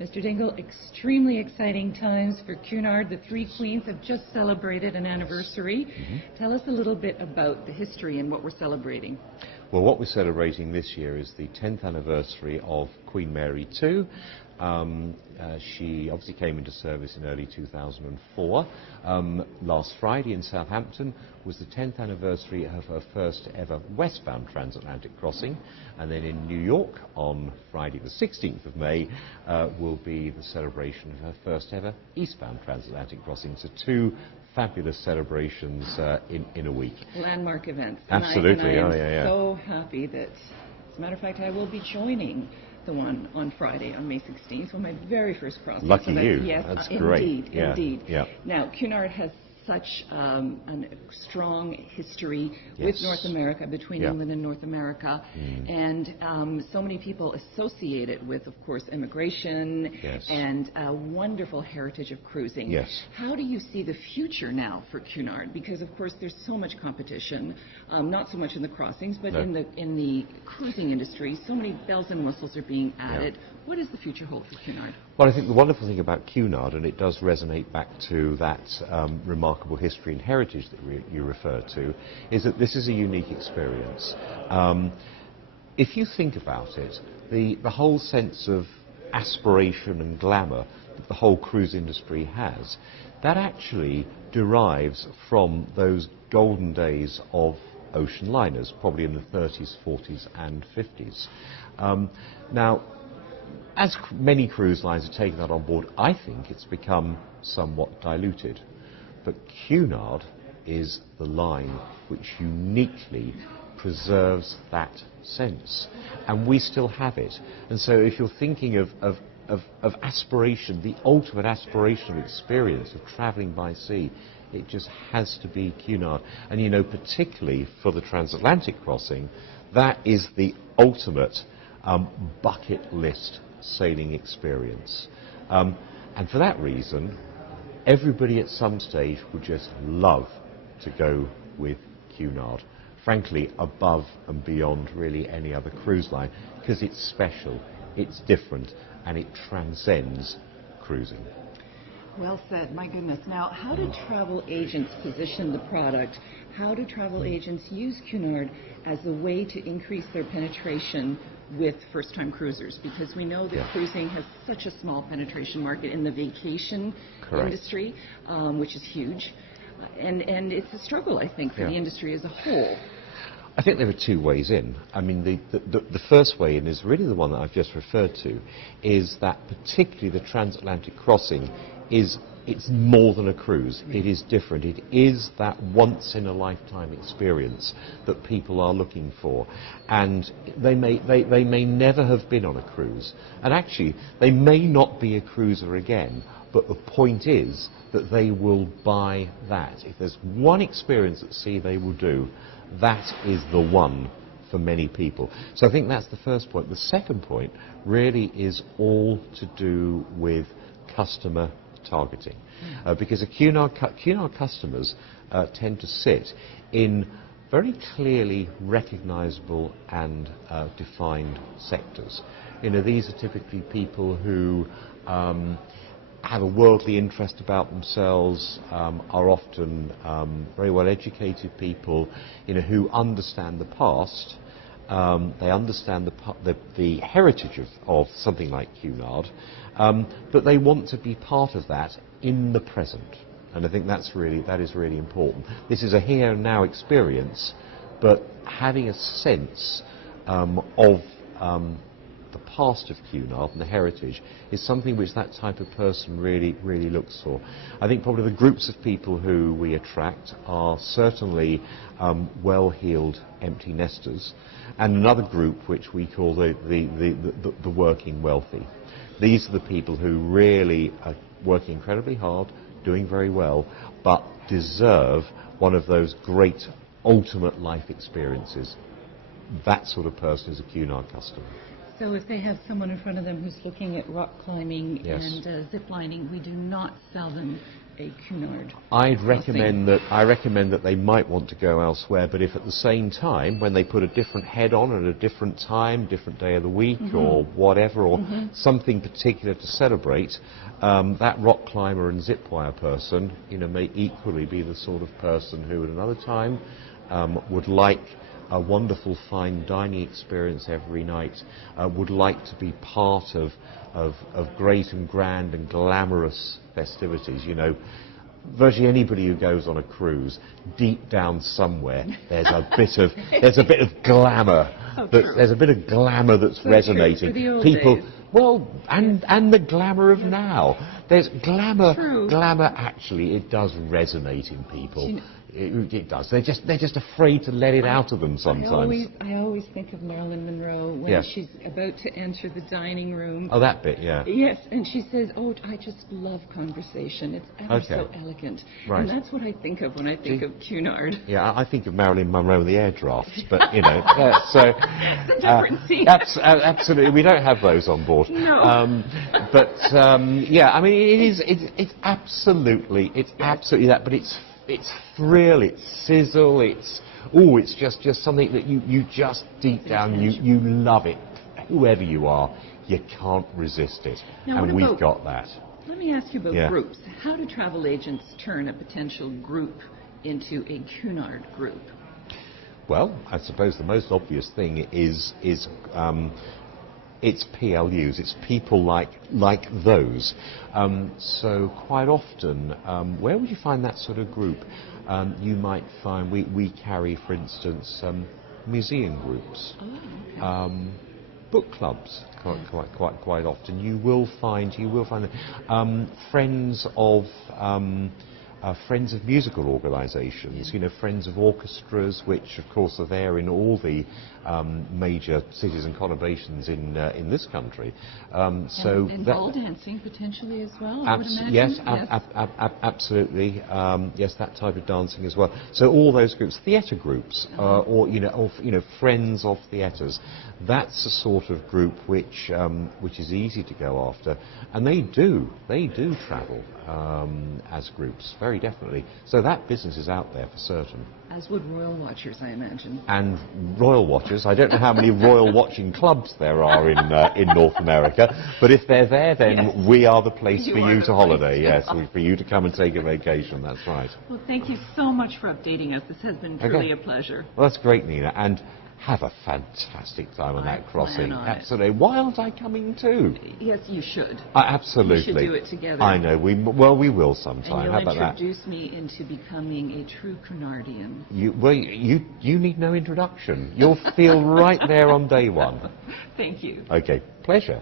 Mr. Dingle, extremely exciting times for Cunard. The three queens have just celebrated an anniversary. Tell us a little bit about the history and what we're celebrating. Well, what we're celebrating this year is the 10th anniversary of Queen Mary II. She obviously came into service in early 2004. Last Friday in Southampton was the 10th anniversary of her first ever westbound transatlantic crossing, and then in New York on Friday the 16th of May will be the celebration of her first ever eastbound transatlantic crossing. So two fabulous celebrations in a week. Landmark events. Absolutely. And I am so happy that, as a matter of fact, I will be joining the one on Friday, on May 16th, my very first crossing. Lucky you. Yes, that's indeed, great. indeed. Yeah. Now, Cunard has such a strong history with North America, between England and North America, and so many people associate it with, of course, immigration and a wonderful heritage of cruising. Yes. How do you see the future now for Cunard? Because, of course, there's so much competition, not so much in the crossings, but in the cruising industry, so many bells and whistles are being added. What does the future hold for Cunard? Well, I think the wonderful thing about Cunard, and it does resonate back to that remarkable history and heritage that you referred to, is that this is a unique experience. If you think about it, the whole sense of aspiration and glamour that the whole cruise industry has, that actually derives from those golden days of ocean liners, probably in the 30s, 40s and 50s. Now, as many cruise lines have taken that on board, I think it's become somewhat diluted. But Cunard is the line which uniquely preserves that sense. And we still have it. And so if you're thinking of aspiration, the ultimate aspirational experience of travelling by sea, it just has to be Cunard. And you know, particularly for the transatlantic crossing, that is the ultimate bucket list sailing experience. And for that reason, everybody at some stage would just love to go with Cunard. Frankly, above and beyond really any other cruise line, because it's special, it's different, and it transcends cruising. Well said, my goodness. Now, how do travel agents position the product? How do travel agents use Cunard as a way to increase their penetration with first-time cruisers? Because we know that cruising has such a small penetration market in the vacation industry, which is huge. And it's a struggle, I think, for the industry as a whole. I think there are two ways in. I mean, the first way in is really the one that I've just referred to, is that particularly the transatlantic crossing it's more than a cruise. It is different. It is that once-in-a-lifetime experience that people are looking for. And they may never have been on a cruise. And actually, they may not be a cruiser again. But the point is that they will buy that. If there's one experience at sea they will do, that is the one for many people. So I think that's the first point. The second point really is all to do with customer targeting, because Cunard customers tend to sit in very clearly recognizable and defined sectors. You know, these are typically people who have a worldly interest about themselves, are often very well educated people, you know, who understand the past. They understand the heritage of something like Cunard, but they want to be part of that in the present. And I think that is really important. This is a here and now experience, but having a sense of the past of Cunard and the heritage is something which that type of person really looks for. I think probably the groups of people who we attract are certainly well-heeled empty nesters, and another group which we call the working wealthy. These are the people who really are working incredibly hard, doing very well, but deserve one of those great ultimate life experiences. That sort of person is a Cunard customer. So if they have someone in front of them who's looking at rock climbing and zip lining, we do not sell them a Cunard I crossing? recommend that they might want to go elsewhere, but if at the same time, when they put a different head on at a different time, different day of the week or whatever, or something particular to celebrate, that rock climber and zip wire person, may equally be the sort of person who at another time would like a wonderful fine dining experience every night, would like to be part of great and grand and glamorous festivities. Virtually anybody who goes on a cruise, deep down somewhere, there's a bit of glamour. There's a bit of glamour that's So resonating. true, for the old People, days. well, and the glamour of now. There's glamour. True. Glamour, actually, it does resonate in people. Do you know- It does. They're just afraid to let it out of them sometimes. I always think of Marilyn Monroe when Yeah. she's about to enter the dining room. Oh, that bit, yeah. Yes, and she says, "Oh, I just love conversation. It's ever so Okay. elegant." Right. And that's what I think of when I think of Cunard. Yeah, I think of Marilyn Monroe and the air drafts, but so It's a different scene. absolutely, we don't have those on board. No. Yeah, I mean, it's absolutely that, but it's thrill, it's sizzle, it's just something that you just deep down you love it. Whoever you are, you can't resist it, Now, and what we've about- got that. Let me ask you about Yeah. groups. How do travel agents turn a potential group into a Cunard group? Well, I suppose the most obvious thing is it's PLUs, it's people like those. So quite often, where would you find that sort of group? You might find we carry, for instance, museum groups, Oh, okay. book clubs. Quite often, you will find that, friends of musical organisations, friends of orchestras, which of course are there in all the major cities and conurbations in this country. And ball dancing potentially as well, I would imagine. Yes, absolutely. Yes, that type of dancing as well. So all those groups, theatre groups, or friends of theatres. That's the sort of group which is easy to go after, and they do travel as groups, very definitely. So that business is out there for certain. As would Royal Watchers, I imagine. And Royal Watchers, I don't know how many Royal Watching clubs there are in North America, but if they're there, then Yes. we are the place You for are you the to place. holiday. Yes, for you to come and take a vacation. That's right. Well, thank you so much for updating us. This has been truly a pleasure. Well, that's great, Nina, and have a fantastic time on I that crossing. plan on it. Absolutely. Why aren't I coming too? Yes, you should. Absolutely. We should do it together. I know. We will And sometime. you'll How about that? introduce me into becoming a true Cunardian. You need no introduction. You'll feel right there on day one. Thank you. Okay. Pleasure.